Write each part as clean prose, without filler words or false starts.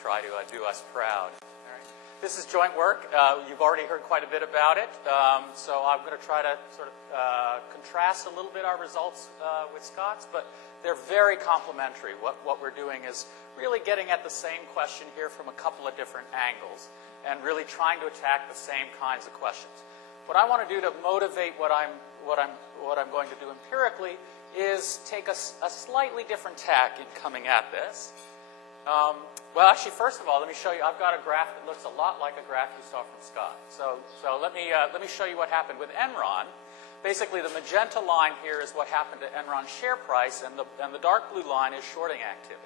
try to do us proud. All right. This is joint work. You've already heard quite a bit about it. So I'm going to try to sort of contrast a little bit our results with Scott's, but they're very complementary. What we're doing is really getting at the same question here from a couple of different angles and really trying to attack the same kinds of questions. What I want to do to motivate what I'm going to do empirically is take a slightly different tack in coming at this. Well, actually, first of all, let me show you. I've got a graph that looks a lot like a graph you saw from Scott. So let me show you what happened with Enron. Basically, the magenta line here is what happened to Enron's share price, and the dark blue line is shorting activity.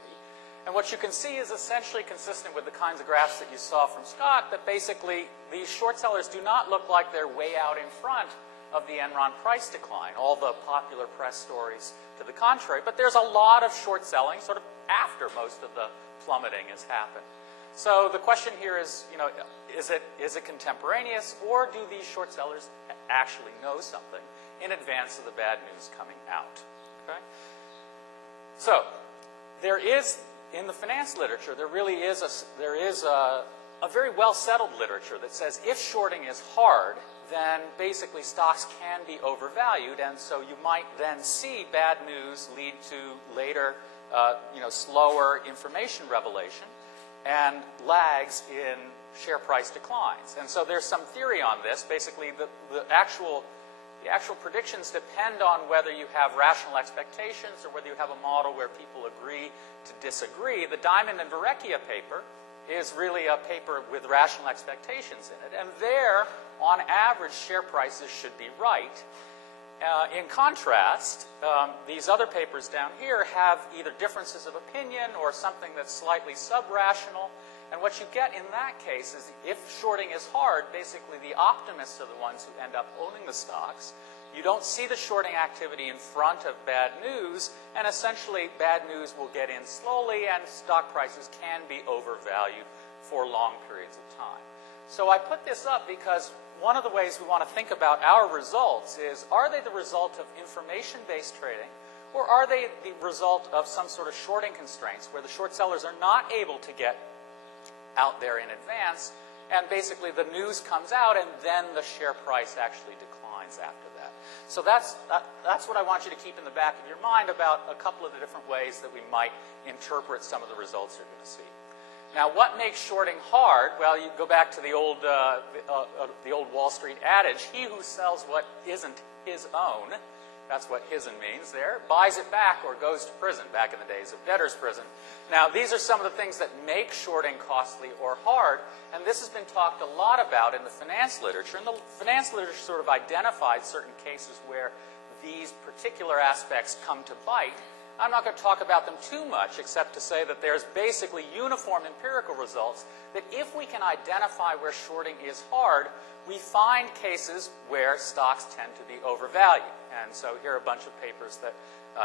And what you can see is essentially consistent with the kinds of graphs that you saw from Scott, that basically these short sellers do not look like they're way out in front of the Enron price decline, all the popular press stories to the contrary. But there's a lot of short selling sort of after most of the plummeting has happened. So the question here is, is it contemporaneous, or do these short sellers actually know something in advance of the bad news coming out? Okay? So there is, in the finance literature, there really is a very well-settled literature that says if shorting is hard, then basically stocks can be overvalued, and so you might then see bad news lead to later, slower information revelation and lags in share price declines. And so there's some theory on this. Basically, the actual predictions depend on whether you have rational expectations or whether you have a model where people agree to disagree. The Diamond and Verrecchia paper is really a paper with rational expectations in it. And there, on average, share prices should be right. In contrast, these other papers down here have either differences of opinion or something that's slightly sub-rational. And what you get in that case is if shorting is hard, basically the optimists are the ones who end up owning the stocks. You don't see the shorting activity in front of bad news, and essentially bad news will get in slowly and stock prices can be overvalued for long periods of time. So I put this up because one of the ways we want to think about our results is, are they the result of information-based trading, or are they the result of some sort of shorting constraints where the short sellers are not able to get out there in advance, and basically the news comes out and then the share price actually declines after that. So that's what I want you to keep in the back of your mind about a couple of the different ways that we might interpret some of the results you're going to see. Now, what makes shorting hard? Well, you go back to the old Wall Street adage, he who sells what isn't his own, that's what hisn means there, buys it back or goes to prison, back in the days of debtor's prison. Now, these are some of the things that make shorting costly or hard, and this has been talked a lot about in the finance literature, and the finance literature sort of identified certain cases where these particular aspects come to bite. I'm not going to talk about them too much, except to say that there's basically uniform empirical results that if we can identify where shorting is hard, we find cases where stocks tend to be overvalued. And so here are a bunch of papers that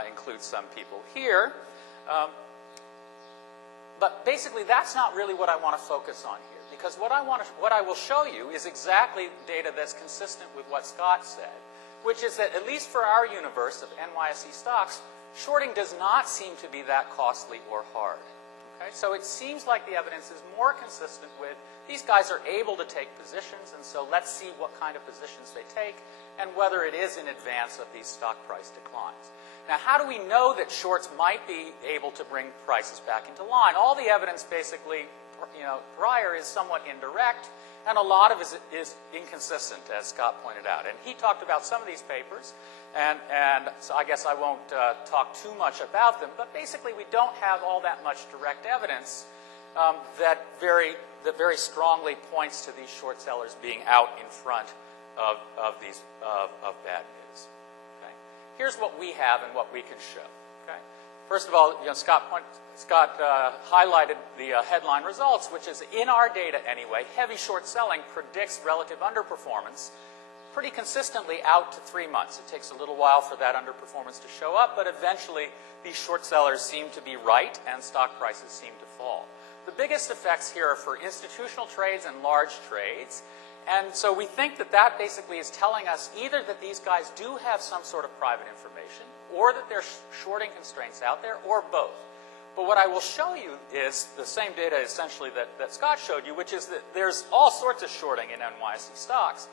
include some people here. But basically, that's not really what I want to focus on here, because what I will show you is exactly data that's consistent with what Scott said, which is that at least for our universe of NYSE stocks, shorting does not seem to be that costly or hard. Okay? So it seems like the evidence is more consistent with these guys are able to take positions, and so let's see what kind of positions they take and whether it is in advance of these stock price declines. Now, how do we know that shorts might be able to bring prices back into line? All the evidence basically, prior is somewhat indirect, and a lot of it is inconsistent, as Scott pointed out. And he talked about some of these papers, and so I guess I won't talk too much about them, but basically we don't have all that much direct evidence that very strongly points to these short sellers being out in front of bad news. Okay? Here's what we have and what we can show. Okay? First of all, Scott highlighted the headline results, which is, in our data anyway, heavy short selling predicts relative underperformance pretty consistently out to 3 months. It takes a little while for that underperformance to show up, but eventually these short sellers seem to be right and stock prices seem to fall. The biggest effects here are for institutional trades and large trades. And so we think that that basically is telling us either that these guys do have some sort of private information, or that there's shorting constraints out there, or both. But what I will show you is the same data essentially that Scott showed you, which is that there's all sorts of shorting in NYSE stocks.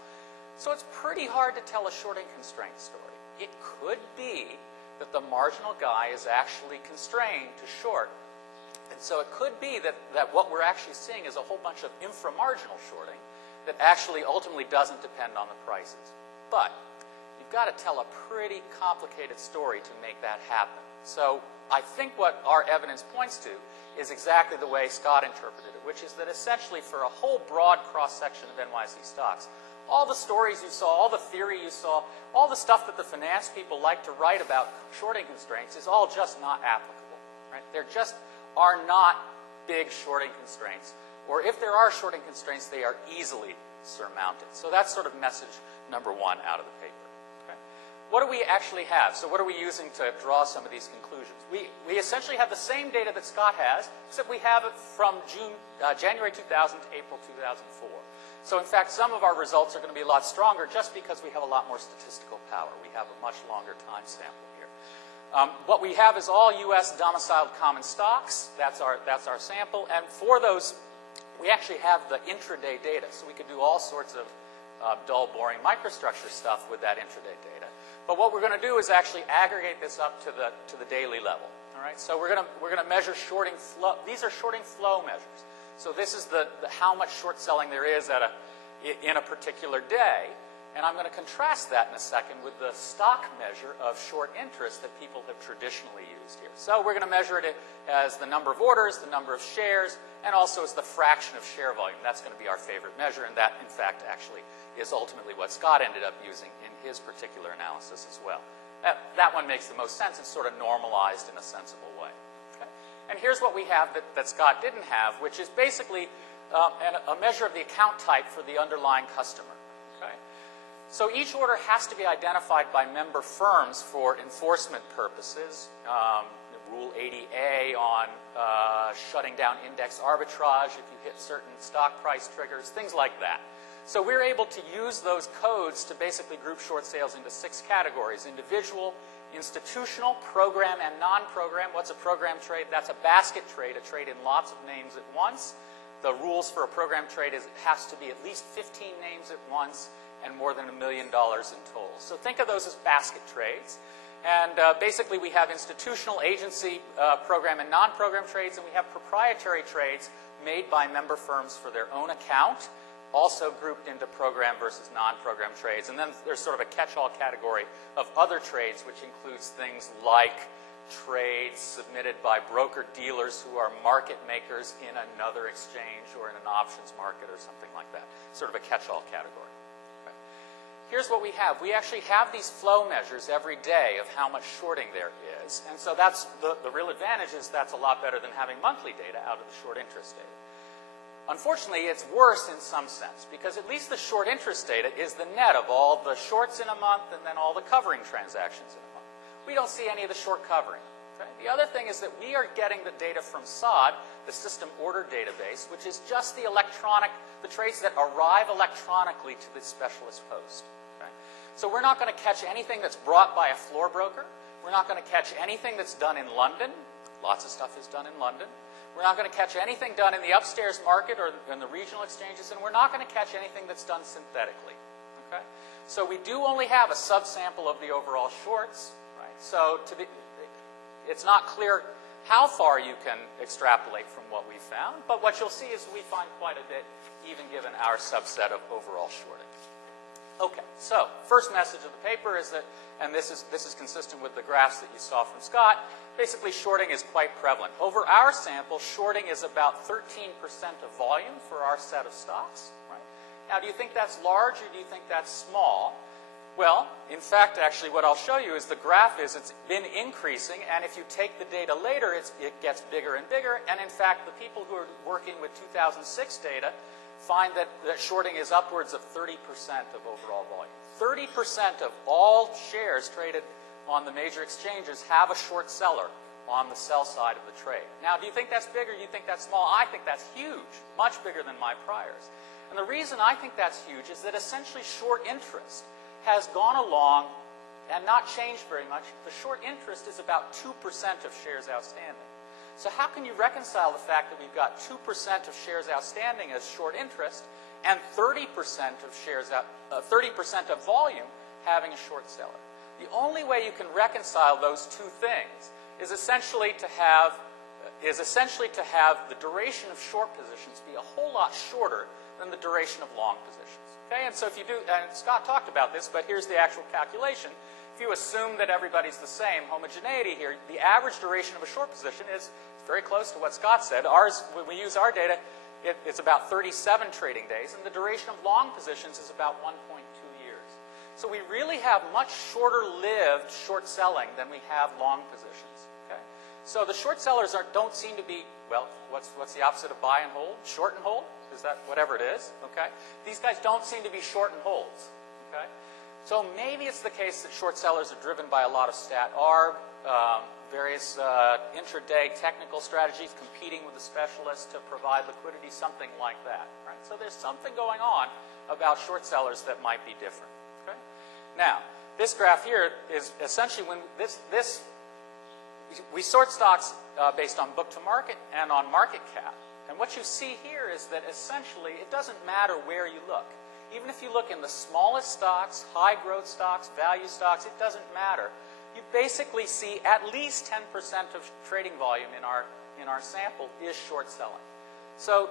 So it's pretty hard to tell a shorting constraint story. It could be that the marginal guy is actually constrained to short. And so it could be that what we're actually seeing is a whole bunch of inframarginal shorting that actually ultimately doesn't depend on the prices. But you've got to tell a pretty complicated story to make that happen. So I think what our evidence points to is exactly the way Scott interpreted it, which is that essentially for a whole broad cross-section of NYSE stocks, all the stories you saw, all the theory you saw, all the stuff that the finance people like to write about shorting constraints is all just not applicable. Right? There just are not big shorting constraints. Or if there are shorting constraints, they are easily surmounted. So that's sort of message number one out of the paper. Okay? What do we actually have? So what are we using to draw some of these conclusions? We essentially have the same data that Scott has, except we have it from January 2000 to April 2004. So in fact, some of our results are going to be a lot stronger just because we have a lot more statistical power. We have a much longer time sample here. What we have is all U.S. domiciled common stocks. That's our sample. And for those, we actually have the intraday data. So we could do all sorts of dull, boring microstructure stuff with that intraday data. But what we're going to do is actually aggregate this up to the daily level. All right. So we're going to measure shorting flow. These are shorting flow measures. So this is the how much short selling there is in a particular day. And I'm going to contrast that in a second with the stock measure of short interest that people have traditionally used here. So we're going to measure it as the number of orders, the number of shares, and also as the fraction of share volume. That's going to be our favorite measure, and that, in fact, actually is ultimately what Scott ended up using in his particular analysis as well. That one makes the most sense. It's sort of normalized in a sensible way. Okay? And here's what we have that Scott didn't have, which is basically a measure of the account type for the underlying customer. Okay? So each order has to be identified by member firms for enforcement purposes. Rule 80A on shutting down index arbitrage if you hit certain stock price triggers, things like that. So we're able to use those codes to basically group short sales into 6 categories: individual, institutional, program, and non-program. What's a program trade? That's a basket trade, a trade in lots of names at once. The rules for a program trade is it has to be at least 15 names at once and more than $1 million in total. So think of those as basket trades. And basically we have institutional, agency, program, and non-program trades, and we have proprietary trades made by member firms for their own account, also grouped into program versus non-program trades. And then there's sort of a catch-all category of other trades, which includes things like trades submitted by broker-dealers who are market makers in another exchange or in an options market or something like that. Sort of a catch-all category. Here's what we have. We actually have these flow measures every day of how much shorting there is. And so that's the real advantage is that's a lot better than having monthly data out of the short interest data. Unfortunately, it's worse in some sense because at least the short interest data is the net of all the shorts in a month and then all the covering transactions in a month. We don't see any of the short covering. Okay? The other thing is that we are getting the data from SOD, the System Order Database, which is just the trades that arrive electronically to the specialist post. Okay? So we're not going to catch anything that's brought by a floor broker. We're not going to catch anything that's done in London. Lots of stuff is done in London. We're not going to catch anything done in the upstairs market or in the regional exchanges, and we're not going to catch anything that's done synthetically. Okay? So we do only have a subsample of the overall shorts. Right? So it's not clear how far you can extrapolate from what we found, but what you'll see is we find quite a bit, even given our subset of overall shorting. Okay, so first message of the paper is that, and this is consistent with the graphs that you saw from Scott, basically shorting is quite prevalent. Over our sample, shorting is about 13% of volume for our set of stocks. Right? Now, do you think that's large or do you think that's small? Well, in fact, actually, what I'll show you is the graph is it's been increasing, and if you take the data later, it gets bigger and bigger, and in fact, the people who are working with 2006 data find that shorting is upwards of 30% of overall volume. 30% of all shares traded on the major exchanges have a short seller on the sell side of the trade. Now, do you think that's big or do you think that's small? I think that's huge, much bigger than my priors. And the reason I think that's huge is that essentially short interest has gone along and not changed very much. The short interest is about 2% of shares outstanding. So how can you reconcile the fact that we've got 2% of shares outstanding as short interest and 30% of shares 30% of volume having a short seller? The only way you can reconcile those two things is essentially to have the duration of short positions be a whole lot shorter than the duration of long positions. Okay, and so if you do, and Scott talked about this, but here's the actual calculation. If you assume that everybody's the same, homogeneity here, the average duration of a short position is very close to what Scott said. Ours, when we use our data, it's about 37 trading days, and the duration of long positions is about 1.2 years. So we really have much shorter-lived short selling than we have long positions. Okay? So the short sellers don't seem to be, well, what's the opposite of buy and hold? Short and hold? Is that whatever it is? Okay? These guys don't seem to be short and holds. Okay? So maybe it's the case that short sellers are driven by a lot of stat arb, various intraday technical strategies, competing with the specialists to provide liquidity, something like that. Right? So there's something going on about short sellers that might be different. Okay? Now, this graph here is essentially when we sort stocks based on book to market and on market cap. And what you see here is that essentially it doesn't matter where you look. Even if you look in the smallest stocks, high growth stocks, value stocks, it doesn't matter. You basically see at least 10% of trading volume in our sample is short selling. So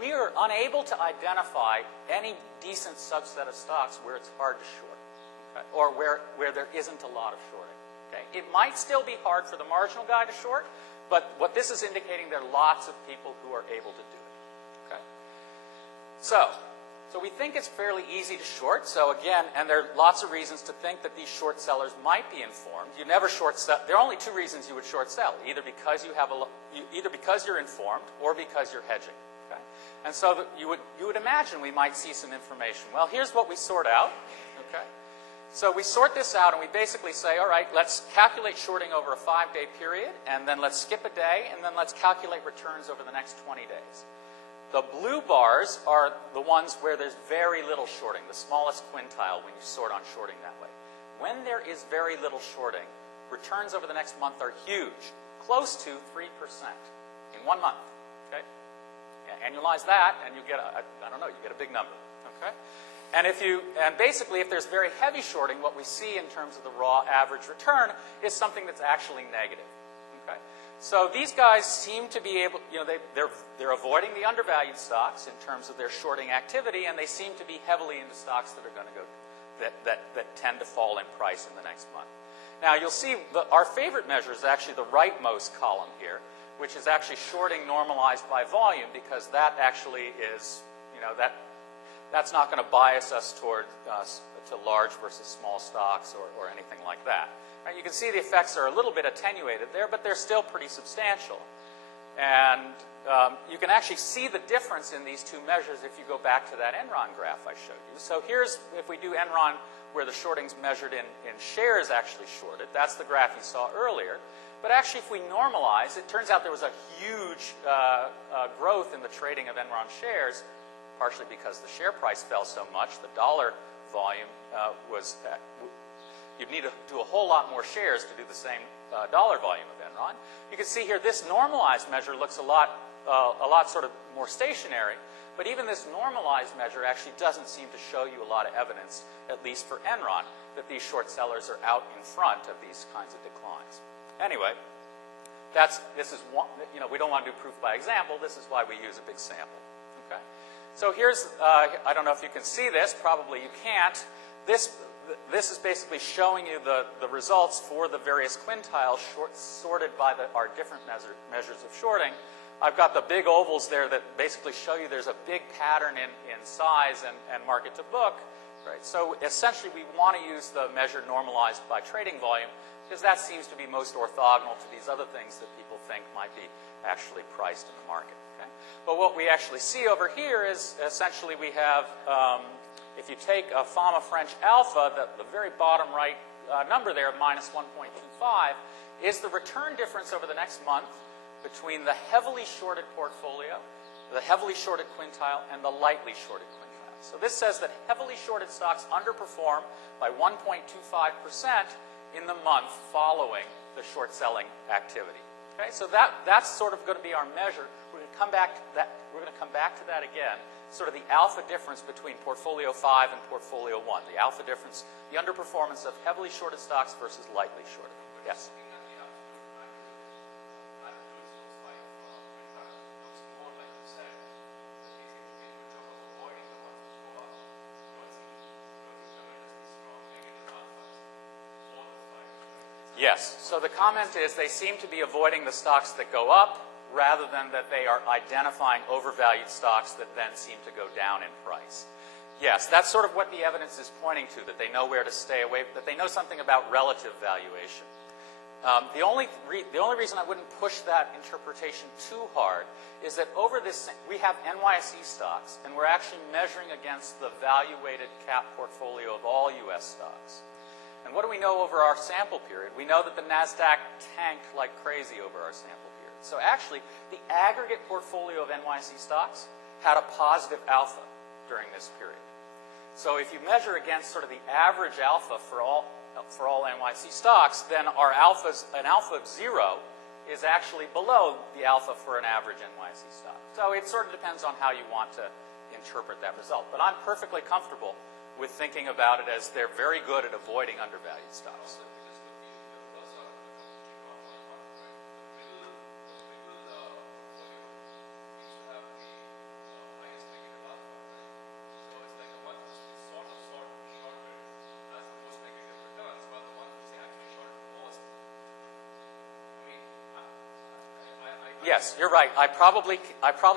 we are unable to identify any decent subset of stocks where it's hard to short, okay? Or where there isn't a lot of shorting. Okay? It might still be hard for the marginal guy to short, but what this is indicating, there are lots of people who are able to do it. Okay? So we think it's fairly easy to short. So again, and there are lots of reasons to think that these short sellers might be informed. You never short sell. There are only two reasons you would short sell: either because you're informed, or because you're hedging. Okay? And so you would imagine we might see some information. Well, here's what we sort out. Okay? So we sort this out, and we basically say, all right, let's calculate shorting over a 5-day period, and then let's skip a day, and then let's calculate returns over the next 20 days. The blue bars are the ones where there's very little shorting, the smallest quintile when you sort on shorting that way. When there is very little shorting, returns over the next month are huge, close to 3% in 1 month. Okay? Annualize that, and you get you get a big number. Okay? And basically, if there's very heavy shorting, what we see in terms of the raw average return is something that's actually negative. Okay? So these guys seem to be able, they're avoiding the undervalued stocks in terms of their shorting activity, and they seem to be heavily into stocks that are going to go, that tend to fall in price in the next month. Now you'll see our favorite measure is actually the rightmost column here, which is actually shorting normalized by volume, because that actually is, that's not going to bias us toward to large versus small stocks or anything like that. Right, you can see the effects are a little bit attenuated there, but they're still pretty substantial. And you can actually see the difference in these two measures if you go back to that Enron graph I showed you. So here's, if we do Enron where the shorting's measured in shares actually shorted, that's the graph you saw earlier. But actually, if we normalize, it turns out there was a huge growth in the trading of Enron shares, partially because the share price fell so much. The dollar volume you'd need to do a whole lot more shares to do the same dollar volume of Enron. You can see here this normalized measure looks a lot sort of more stationary, but even this normalized measure actually doesn't seem to show you a lot of evidence, at least for Enron, that these short sellers are out in front of these kinds of declines. Anyway, this is one, we don't want to do proof by example. This is why we use a big sample. Okay? So here's, I don't know if you can see this. Probably you can't. This is basically showing you the results for the various quintiles sorted by our different measures of shorting. I've got the big ovals there that basically show you there's a big pattern in size and market to book. Right? So essentially we want to use the measure normalized by trading volume, because that seems to be most orthogonal to these other things that people think might be actually priced in the market. Okay? But what we actually see over here is essentially we have, if you take a FAMA French alpha, the very bottom right number there, minus 1.25, is the return difference over the next month between the heavily shorted portfolio, the heavily shorted quintile, and the lightly shorted quintile. So this says that heavily shorted stocks underperform by 1.25% in the month following the short selling activity. Okay, so that's sort of going to be our measure. We're going to come back to that. We're going to come back to that again. Sort of the alpha difference between portfolio 5 and portfolio 1. The alpha difference, the underperformance of heavily shorted stocks versus lightly shorted. Yes. Yes. So the comment is they seem to be avoiding the stocks that go up rather than that they are identifying overvalued stocks that then seem to go down in price. Yes, that's sort of what the evidence is pointing to, that they know where to stay away, that they know something about relative valuation. The only reason I wouldn't push that interpretation too hard is that over this, we have NYSE stocks, and we're actually measuring against the value-weighted cap portfolio of all U.S. stocks. And what do we know over our sample period? We know that the NASDAQ tanked like crazy over our sample period. So actually, the aggregate portfolio of NYSE stocks had a positive alpha during this period. So if you measure against sort of the average alpha for all NYSE stocks, then our an alpha of 0 is actually below the alpha for an average NYSE stock. So it sort of depends on how you want to interpret that result. But I'm perfectly comfortable with thinking about it as they're very good at avoiding undervalued stocks. Yes, you're right. I probably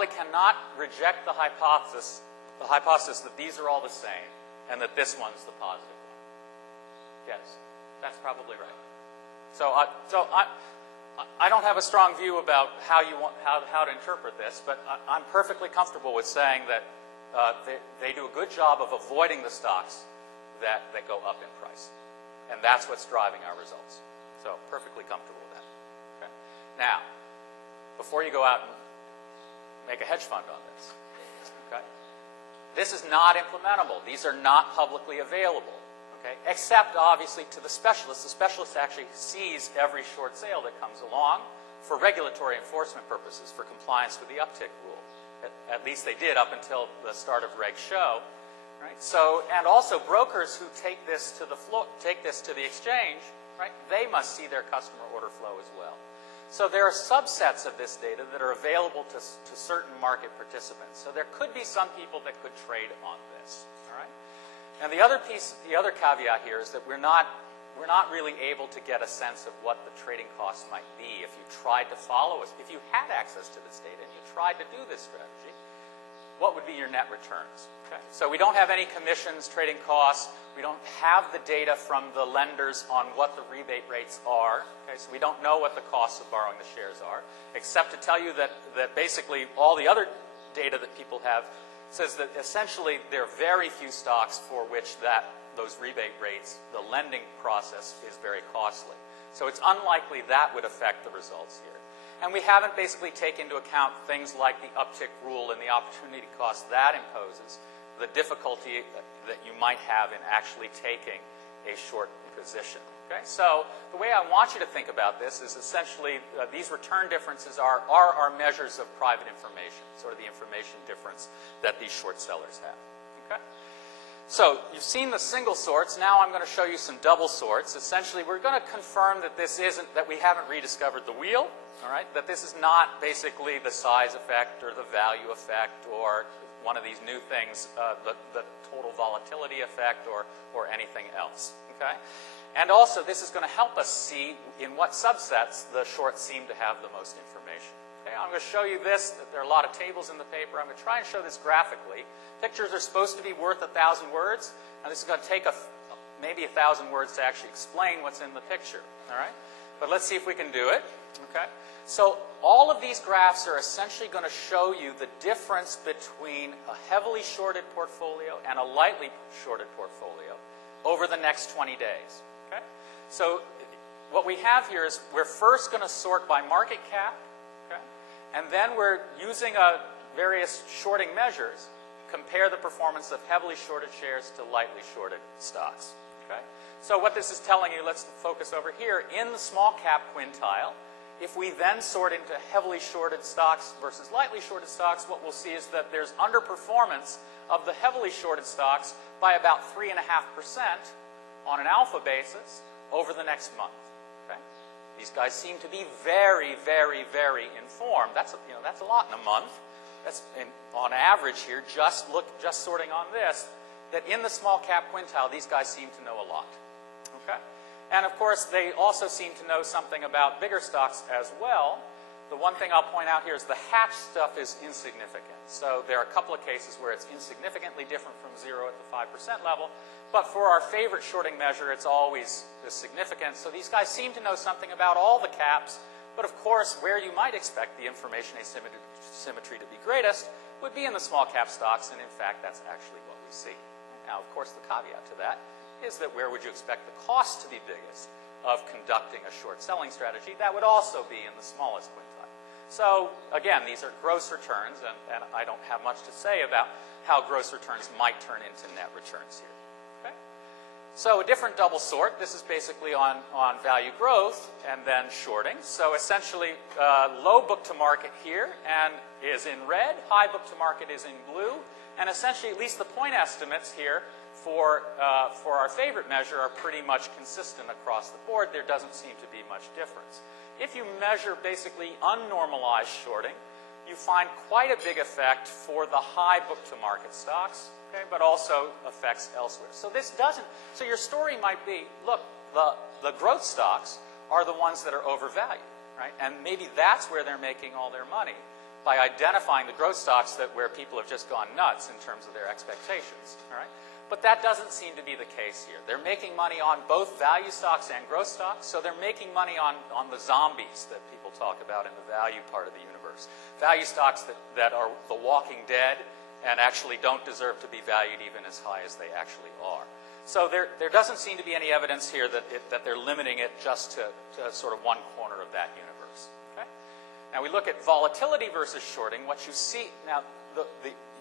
cannot reject the hypothesis that these are all the same and that this one's the positive one. Yes, that's probably right. So I don't have a strong view about how to interpret this, but I'm perfectly comfortable with saying that they do a good job of avoiding the stocks that go up in price, and that's what's driving our results. So perfectly comfortable with that. Okay. Now, before you go out and make a hedge fund on this, okay? This is not implementable. These are not publicly available, okay? Except, obviously, to the specialist. The specialist actually sees every short sale that comes along for regulatory enforcement purposes, for compliance with the uptick rule. At least they did up until the start of Reg Show, right? So, and also brokers who take this to the exchange, right? They must see their customer order flow as well. So there are subsets of this data that are available to certain market participants. So there could be some people that could trade on this. All right. And the other caveat here is that we're not really able to get a sense of what the trading costs might be if you tried to follow us. If you had access to this data and you tried to do this strategy, what would be your net returns? Okay. So we don't have any commissions, trading costs. We don't have the data from the lenders on what the rebate rates are. Okay. So we don't know what the costs of borrowing the shares are, except to tell you that basically all the other data that people have says that essentially there are very few stocks for which those rebate rates, the lending process, is very costly. So it's unlikely that would affect the results here. And we haven't basically taken into account things like the uptick rule and the opportunity cost that imposes, the difficulty that you might have in actually taking a short position. Okay? So the way I want you to think about this is essentially these return differences are our measures of private information, sort of the information difference that these short sellers have. Okay? So you've seen the single sorts. Now I'm going to show you some double sorts. Essentially, we're going to confirm that that we haven't rediscovered the wheel. All right, that this is not basically the size effect or the value effect or one of these new things, the total volatility effect or anything else. Okay, and also this is going to help us see in what subsets the shorts seem to have the most information. Okay, I'm going to show you this. There are a lot of tables in the paper. I'm going to try and show this graphically. Pictures are supposed to be worth 1,000 words. Now this is going to take maybe 1,000 words to actually explain what's in the picture. All right, but let's see if we can do it. Okay. So all of these graphs are essentially going to show you the difference between a heavily shorted portfolio and a lightly shorted portfolio over the next 20 days. Okay? So what we have here is we're first going to sort by market cap, okay? And then we're using various shorting measures, compare the performance of heavily shorted shares to lightly shorted stocks. Okay? So what this is telling you, let's focus over here, in the small cap quintile, If we then sort into heavily shorted stocks versus lightly shorted stocks, what we'll see is that there's underperformance of the heavily shorted stocks by about 3.5% on an alpha basis over the next month. Okay? These guys seem to be very, very, very informed. That's a lot in a month. That's on average here, just sorting on this, that in the small cap quintile, these guys seem to know a lot. Okay? And of course, they also seem to know something about bigger stocks as well. The one thing I'll point out here is the hatch stuff is insignificant. So there are a couple of cases where it's insignificantly different from 0 at the 5% level. But for our favorite shorting measure, it's always significant. So these guys seem to know something about all the caps. But of course, where you might expect the information asymmetry to be greatest would be in the small cap stocks. And in fact, that's actually what we see. Now, of course, the caveat to that is that where would you expect the cost to be biggest of conducting a short selling strategy? That would also be in the smallest quintile. So again, these are gross returns, and I don't have much to say about how gross returns might turn into net returns here. Okay? So a different double sort. This is basically on value growth and then shorting. So essentially, low book to market here and is in red. High book to market is in blue. And essentially, at least the point estimates here for our favorite measure are pretty much consistent across the board. There doesn't seem to be much difference. If you measure basically unnormalized shorting, you find quite a big effect for the high book-to-market stocks, okay, but also effects elsewhere. So this doesn't. So your story might be, look, the growth stocks are the ones that are overvalued, right? And maybe that's where they're making all their money, by identifying the growth stocks where people have just gone nuts in terms of their expectations, all right? But that doesn't seem to be the case here. They're making money on both value stocks and growth stocks, so they're making money on the zombies that people talk about in the value part of the universe. Value stocks that are the walking dead and actually don't deserve to be valued even as high as they actually are. So there doesn't seem to be any evidence here that they're limiting it just to sort of one corner of that universe. Okay? Now we look at volatility versus shorting. What you see now,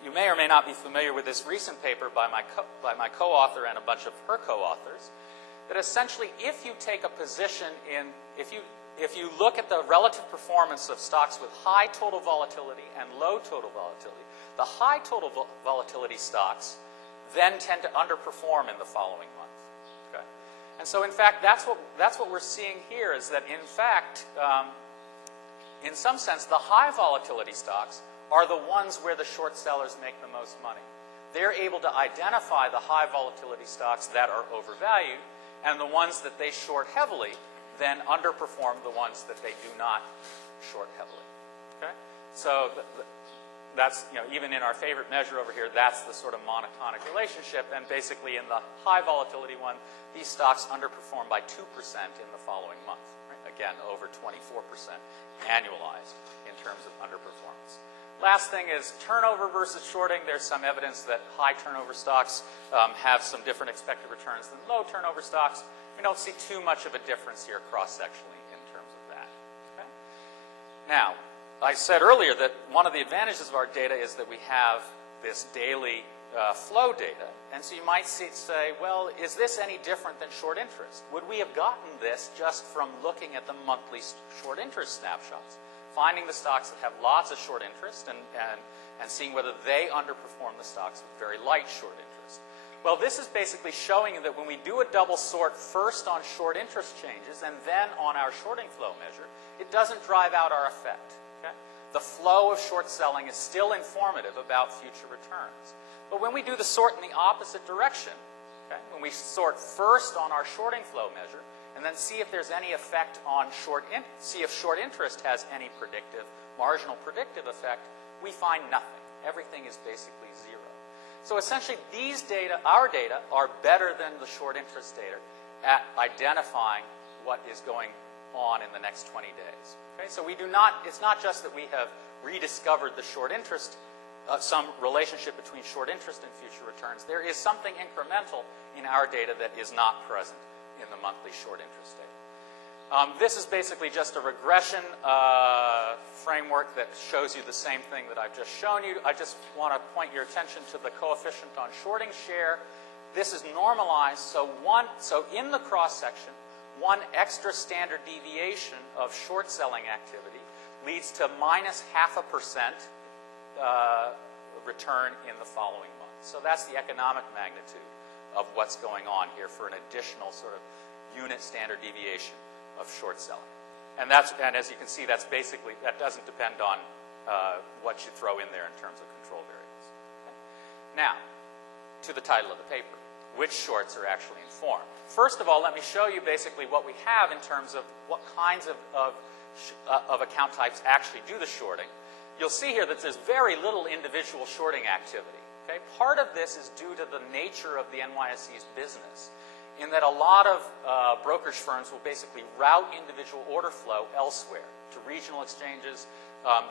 you may or may not be familiar with this recent paper by my co-author and a bunch of her co-authors, that essentially if you take a position in, if you look at the relative performance of stocks with high total volatility and low total volatility, the high total volatility stocks then tend to underperform in the following month. Okay? And so in fact, that's what we're seeing here, is that in fact, in some sense, the high volatility stocks are the ones where the short sellers make the most money. They're able to identify the high volatility stocks that are overvalued, and the ones that they short heavily then underperform the ones that they do not short heavily. Okay? So that's, even in our favorite measure over here, that's the sort of monotonic relationship, and basically in the high volatility one, these stocks underperform by 2% in the following month. Right? Again, over 24% annualized in terms of underperformance. Last thing is turnover versus shorting. There's some evidence that high turnover stocks have some different expected returns than low turnover stocks. We don't see too much of a difference here cross-sectionally in terms of that. Okay? Now, I said earlier that one of the advantages of our data is that we have this daily flow data. And so you might say, well, is this any different than short interest? Would we have gotten this just from looking at the monthly short interest snapshots? Finding the stocks that have lots of short interest and seeing whether they underperform the stocks with very light short interest. Well, this is basically showing that when we do a double sort first on short interest changes and then on our shorting flow measure, it doesn't drive out our effect. Okay? The flow of short selling is still informative about future returns. But when we do the sort in the opposite direction, okay, when we sort first on our shorting flow measure, and then see if there's any effect on see if short interest has any marginal predictive effect, we find nothing. Everything is basically zero. So essentially, these data, our data, are better than the short interest data at identifying what is going on in the next 20 days. Okay? So it's not just that we have rediscovered the short interest, some relationship between short interest and future returns. There is something incremental in our data that is not present in the monthly short interest data. This is basically just a regression framework that shows you the same thing that I've just shown you. I just want to point your attention to the coefficient on shorting share. This is normalized, so in the cross-section, one extra standard deviation of short selling activity leads to minus 0.5% return in the following month. So that's the economic magnitude of what's going on here for an additional sort of unit standard deviation of short selling. And as you can see, that's basically, that doesn't depend on what you throw in there in terms of control variables. Okay? Now, to the title of the paper, which shorts are actually informed. First of all, let me show you basically what we have in terms of what kinds of account types actually do the shorting. You'll see here that there's very little individual shorting activity. Okay? Part of this is due to the nature of the NYSE's business, in that a lot of brokerage firms will basically route individual order flow elsewhere to regional exchanges.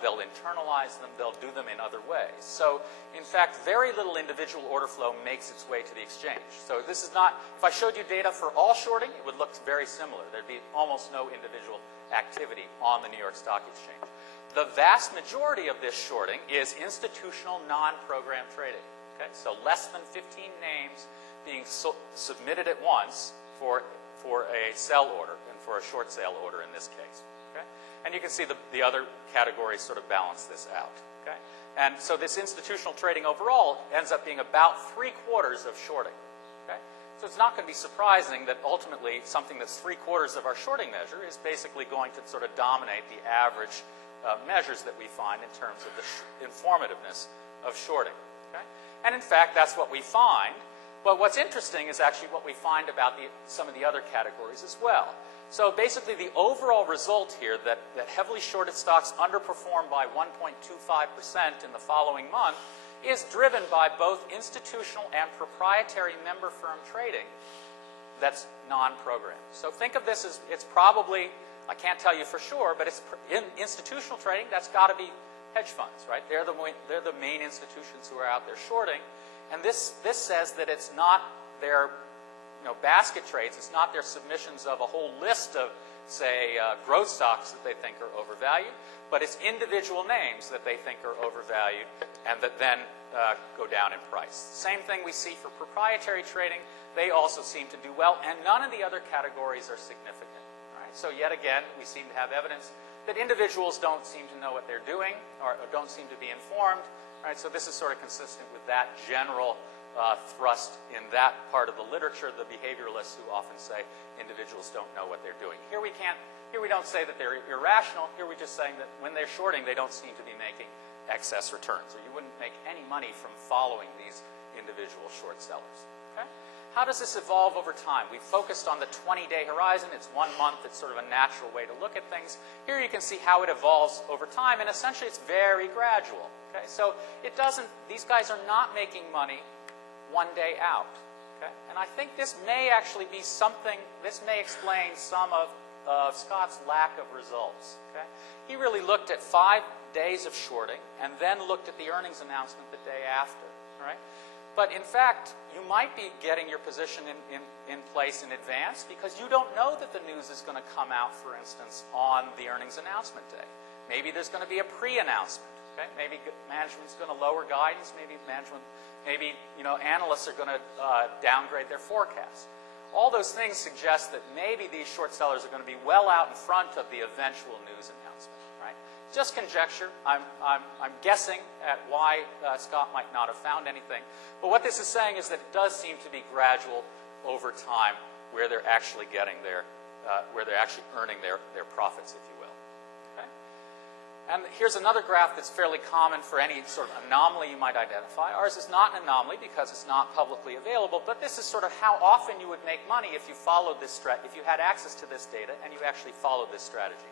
They'll internalize them. They'll do them in other ways. So, in fact, very little individual order flow makes its way to the exchange. So this is not, if I showed you data for all shorting, it would look very similar. There'd be almost no individual activity on the New York Stock Exchange. The vast majority of this shorting is institutional non-program trading. Okay? So less than 15 names being submitted at once for a sell order and for a short sale order in this case. Okay? And you can see the other categories sort of balance this out. Okay? And so this institutional trading overall ends up being about 3/4 of shorting. Okay? So it's not going to be surprising that ultimately something that's 3/4 of our shorting measure is basically going to sort of dominate the average measures that we find in terms of the informativeness of shorting. Okay? And in fact, that's what we find. But what's interesting is actually what we find about some of the other categories as well. So basically the overall result here that heavily shorted stocks underperform by 1.25% in the following month is driven by both institutional and proprietary member firm trading that's non-programmed. So think of this as, it's probably, I can't tell you for sure, but it's in institutional trading, that's got to be hedge funds, right? They're the main institutions who are out there shorting. And this says that it's not their basket trades, it's not their submissions of a whole list of, say, growth stocks that they think are overvalued, but it's individual names that they think are overvalued and that then go down in price. Same thing we see for proprietary trading. They also seem to do well, and none of the other categories are significant. Right? So yet again, we seem to have evidence that individuals don't seem to know what they're doing or don't seem to be informed. Right? So this is sort of consistent with that general thrust in that part of the literature, the behavioralists who often say individuals don't know what they're doing. Here we don't say that they're irrational. Here we're just saying that when they're shorting, they don't seem to be making excess returns. Or you wouldn't make any money from following these individual short sellers. Okay? How does this evolve over time? We've focused on the 20-day horizon. It's 1 month. It's sort of a natural way to look at things. Here you can see how it evolves over time, and essentially it's very gradual. Okay? So it doesn't, these guys are not making money 1 day out. Okay? And I think this may actually be something, this may explain some of Scott's lack of results. Okay? He really looked at 5 days of shorting and then looked at the earnings announcement the day after. Right? But in fact, you might be getting your position in place in advance because you don't know that the news is going to come out, for instance, on the earnings announcement day. Maybe there's going to be a pre-announcement. Okay? Maybe management's going to lower guidance. Maybe analysts are going to downgrade their forecast. All those things suggest that maybe these short sellers are going to be well out in front of the eventual news announcement. Right? Just conjecture. I'm guessing at why Scott might not have found anything. But what this is saying is that it does seem to be gradual over time, where they're actually getting where they're actually earning their profits, if you will. Okay? And here's another graph that's fairly common for any sort of anomaly you might identify. Ours is not an anomaly because it's not publicly available, but this is sort of how often you would make money if you followed this if you had access to this data and you actually followed this strategy.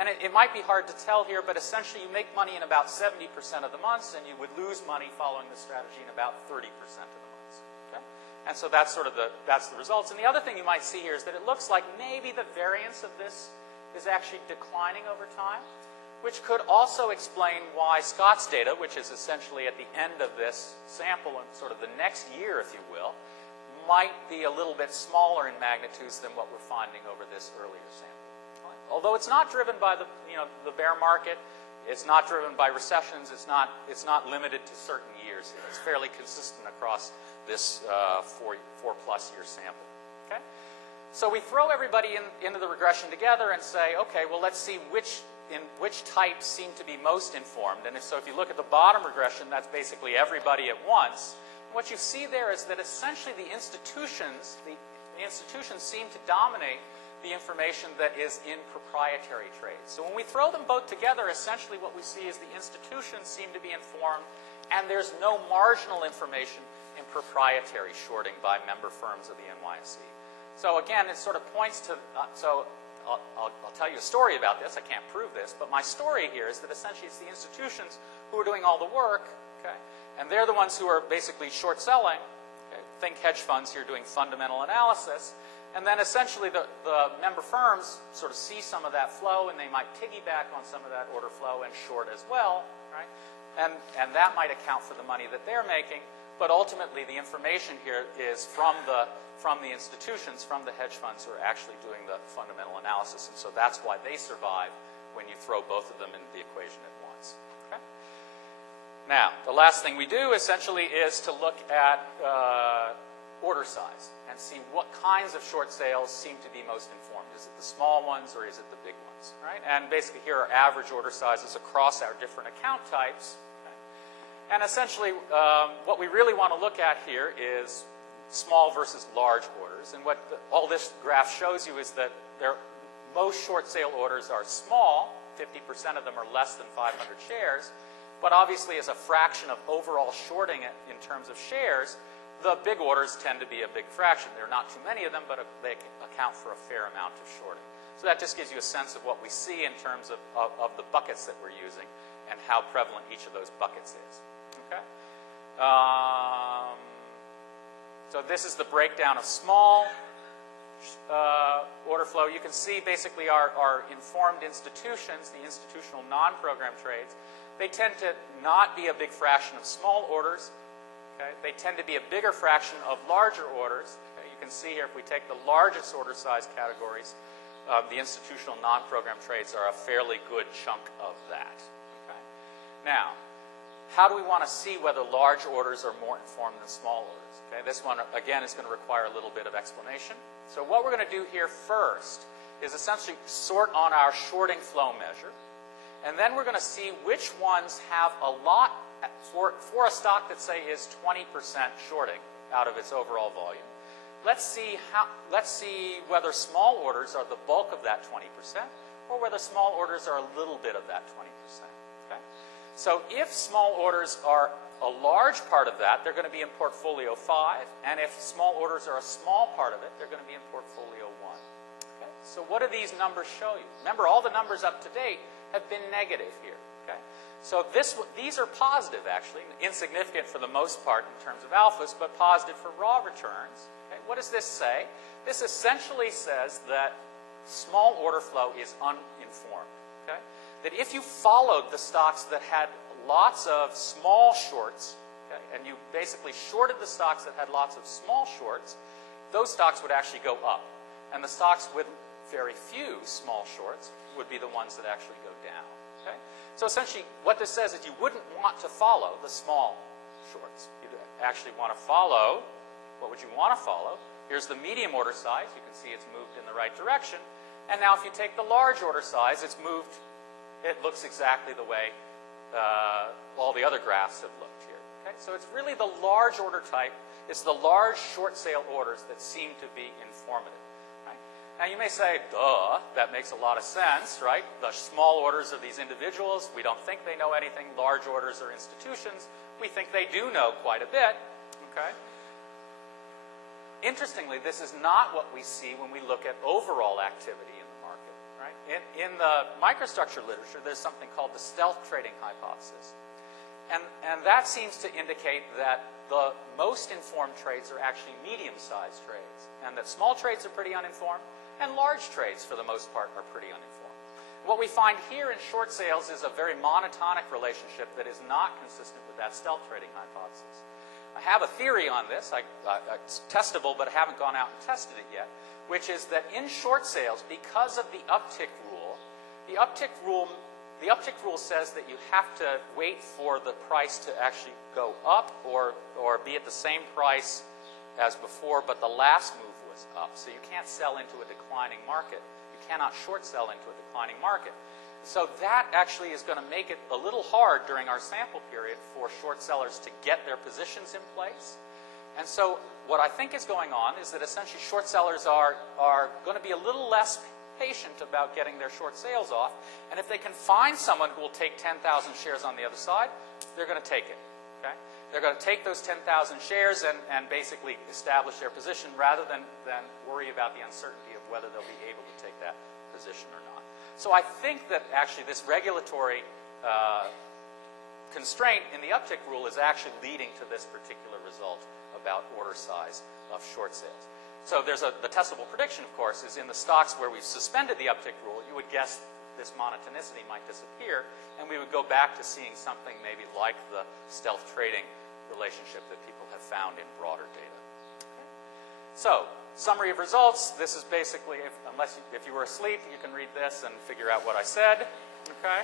And it might be hard to tell here, but essentially you make money in about 70% of the months, and you would lose money following the strategy in about 30% of the months. Okay? And so that's sort of the results. And the other thing you might see here is that it looks like maybe the variance of this is actually declining over time, which could also explain why Scott's data, which is essentially at the end of this sample and sort of the next year, if you will, might be a little bit smaller in magnitudes than what we're finding over this earlier sample. Although it's not driven by the bear market, it's not driven by recessions, it's not limited to certain years here. It's fairly consistent across this 4+ year sample. Okay? So we throw everybody into the regression together and say, okay, well, let's see which types seem to be most informed. And so if you look at the bottom regression, that's basically everybody at once. What you see there is that essentially the institutions seem to dominate the information that is in proprietary trades. So when we throw them both together, essentially what we see is the institutions seem to be informed, and there's no marginal information in proprietary shorting by member firms of the NYSE. So again, it sort of points to, I'll tell you a story about this. I can't prove this, but my story here is that essentially it's the institutions who are doing all the work, okay? And they're the ones who are basically short selling. Okay? Think hedge funds here doing fundamental analysis. And then essentially the member firms sort of see some of that flow, and they might piggyback on some of that order flow and short as well, right? And that might account for the money that they're making. But ultimately, the information here is from the institutions, from the hedge funds who are actually doing the fundamental analysis. And so that's why they survive when you throw both of them into the equation at once. Okay? Now, the last thing we do essentially is to look at order size and see what kinds of short sales seem to be most informed. Is it the small ones or is it the big ones? Right? And basically here are average order sizes across our different account types. And essentially, what we really want to look at here is small versus large orders. And what all this graph shows you is that most short sale orders are small. 50% of them are less than 500 shares. But obviously, as a fraction of overall shorting in terms of shares, the big orders tend to be a big fraction. There are not too many of them, but they account for a fair amount of shorting. So that just gives you a sense of what we see in terms of the buckets that we're using and how prevalent each of those buckets is. Okay? So this is the breakdown of small order flow. You can see basically our informed institutions, the institutional non-program trades, they tend to not be a big fraction of small orders. Okay? They tend to be a bigger fraction of larger orders. Okay? You can see here if we take the largest order size categories, the institutional non-program trades are a fairly good chunk of that. Okay? Now, how do we want to see whether large orders are more informed than small orders? Okay, this one, again, is going to require a little bit of explanation. So what we're going to do here first is essentially sort on our shorting flow measure. And then we're going to see which ones have a lot, for a stock that, say, is 20% shorting out of its overall volume. Let's see whether small orders are the bulk of that 20% or whether small orders are a little bit of that 20%. Okay? So if small orders are a large part of that, they're going to be in portfolio 5. And if small orders are a small part of it, they're going to be in portfolio 1. Okay? So what do these numbers show you? Remember, all the numbers up to date have been negative here. Okay? So these are positive, actually, insignificant for the most part in terms of alphas, but positive for raw returns. Okay? What does this say? This essentially says that small order flow is uninformed. Okay? That if you followed the stocks that had lots of small shorts, okay, and you basically shorted the stocks that had lots of small shorts, those stocks would actually go up. And the stocks with very few small shorts would be the ones that actually go down. Okay? So essentially, what this says is you wouldn't want to follow the small shorts. You'd actually want to follow, what would you want to follow? Here's the medium order size. You can see it's moved in the right direction. And now if you take the large order size, it's moved, it looks exactly the way all the other graphs have looked here. Okay? So it's really the large order type, it's the large short sale orders that seem to be informative. Right? Now you may say, duh, that makes a lot of sense, right? The small orders are these individuals. We don't think they know anything. Large orders are institutions. We think they do know quite a bit. Okay? Interestingly, this is not what we see when we look at overall activity in the market. Right? In the microstructure literature, there's something called the stealth trading hypothesis. And that seems to indicate that the most informed trades are actually medium-sized trades, and that small trades are pretty uninformed, and large trades, for the most part, are pretty uninformed. What we find here in short sales is a very monotonic relationship that is not consistent with that stealth trading hypothesis. I have a theory on this. It's testable, but I haven't gone out and tested it yet, which is that in short sales, because of the uptick rule, the uptick rule says that you have to wait for the price to actually go up or be at the same price as before, but the last move was up. So you can't sell into a declining market. You cannot short sell into a declining market. So that actually is going to make it a little hard during our sample period for short sellers to get their positions in place. And so what I think is going on is that essentially short sellers are going to be a little less patient about getting their short sales off. And if they can find someone who will take 10,000 shares on the other side, they're going to take it. Okay? They're going to take those 10,000 shares and basically establish their position rather than worry about the uncertainty of whether they'll be able to take that position or not. So I think that actually this regulatory constraint in the uptick rule is actually leading to this particular result about order size of short sales. So there's the testable prediction, of course, is in the stocks where we've suspended the uptick rule, you would guess this monotonicity might disappear, and we would go back to seeing something maybe like the stealth trading relationship that people have found in broader data. Okay. So, summary of results. This is basically, if you were asleep, you can read this and figure out what I said. Okay.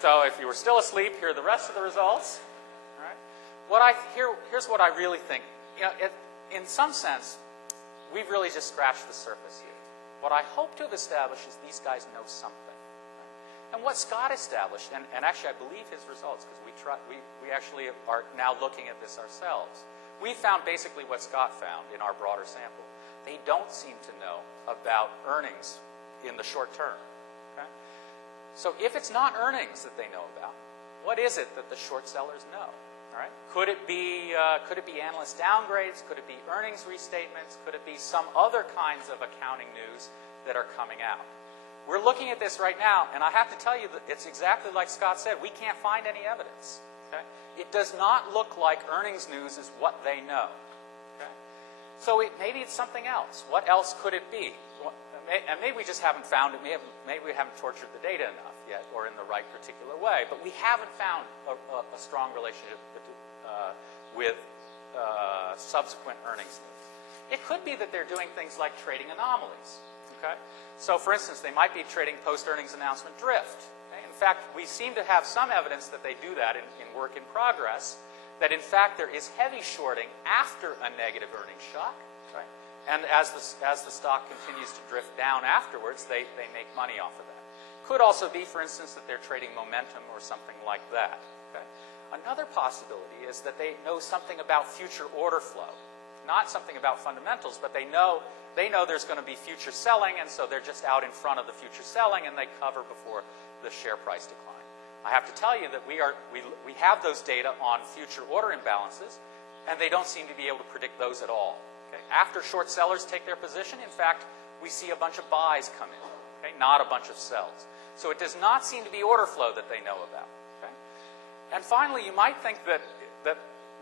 So if you were still asleep, here are the rest of the results. All right. Here's what I really think. You know, in some sense, we've really just scratched the surface here. What I hope to have established is these guys know something. Right? And what Scott established, and actually I believe his results, because we actually are now looking at this ourselves. We found basically what Scott found in our broader sample. They don't seem to know about earnings in the short term. Okay? So if it's not earnings that they know about, what is it that the short sellers know? All right? Could it be analyst downgrades? Could it be earnings restatements? Could it be some other kinds of accounting news that are coming out? We're looking at this right now, and I have to tell you that it's exactly like Scott said. We can't find any evidence. Okay? It does not look like earnings news is what they know. Okay? So maybe it's something else. What else could it be? And maybe we just haven't found it. Maybe we haven't tortured the data enough yet, or in the right particular way. But we haven't found a strong relationship with subsequent earnings news. It could be that they're doing things like trading anomalies. Okay? So, for instance, they might be trading post-earnings announcement drift. Okay? In fact, we seem to have some evidence that they do that in work in progress, that in fact there is heavy shorting after a negative earnings shock. Right? And as the stock continues to drift down afterwards, they make money off of that. Could also be, for instance, that they're trading momentum or something like that. Okay? Another possibility is that they know something about future order flow. Not something about fundamentals, but they know there's going to be future selling, and so they're just out in front of the future selling, and they cover before the share price decline. I have to tell you that we have those data on future order imbalances, and they don't seem to be able to predict those at all. Okay? After short sellers take their position, in fact, we see a bunch of buys come in, okay? Not a bunch of sells. So it does not seem to be order flow that they know about. Okay? And finally, you might think that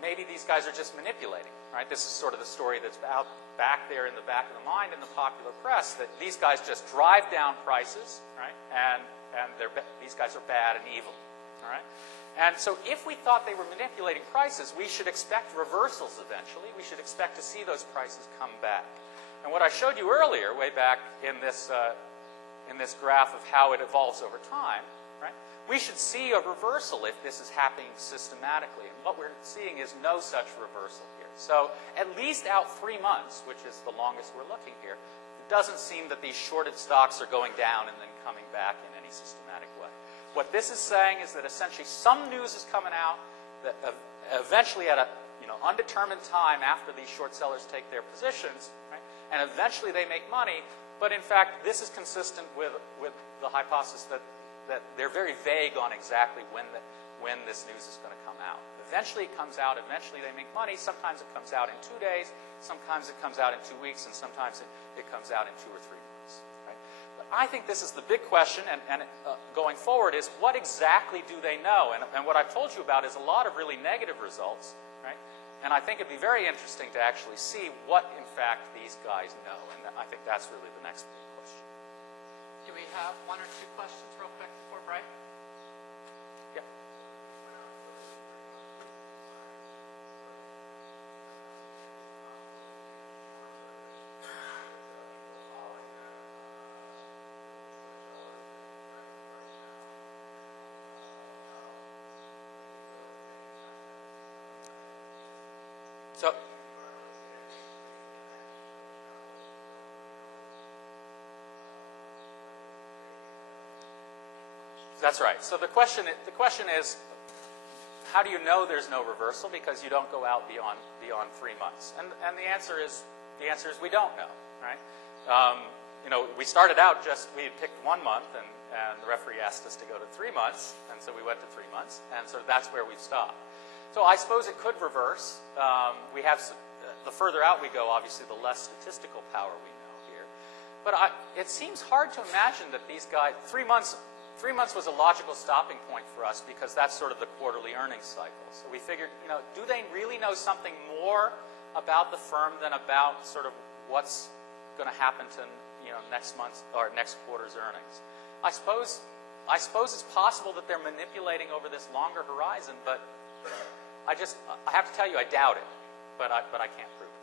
maybe these guys are just manipulating. Right? This is sort of the story that's out back there in the back of the mind in the popular press, that these guys just drive down prices, right? And these guys are bad and evil. All right? And so if we thought they were manipulating prices, we should expect reversals eventually. We should expect to see those prices come back. And what I showed you earlier, way back in this graph of how it evolves over time, right? We should see a reversal if this is happening systematically. And what we're seeing is no such reversal here. So at least out 3 months, which is the longest we're looking here, it doesn't seem that these shorted stocks are going down and then coming back in any systematic way. What this is saying is that essentially some news is coming out that eventually at a undetermined time after these short sellers take their positions, right, and eventually they make money, but in fact this is consistent with the hypothesis that they're very vague on exactly when this news is going to come out. Eventually it comes out, eventually they make money. Sometimes it comes out in 2 days, sometimes it comes out in 2 weeks, and sometimes it comes out in 2 or 3 months. Right? But I think this is the big question, and going forward is what exactly do they know? And what I've told you about is a lot of really negative results, right? And I think it'd be very interesting to actually see what, in fact, these guys know. And I think that's really the next big question. Do we have 1 or 2 questions real quick before break? Yeah. So, That's right. So the question is, how do you know there's no reversal? Because you don't go out beyond 3 months. And the answer is we don't know, right? We started out we had picked 1 month, and the referee asked us to go to 3 months, and so we went to 3 months, and so that's where we've stopped. So I suppose it could reverse. We have the further out we go, obviously, the less statistical power we know here. But it seems hard to imagine that these guys 3 months. 3 months was a logical stopping point for us because that's sort of the quarterly earnings cycle. So we figured, do they really know something more about the firm than about sort of what's going to happen to next month's or next quarter's earnings? I suppose it's possible that they're manipulating over this longer horizon, but I have to tell you, I doubt it. But I can't prove it.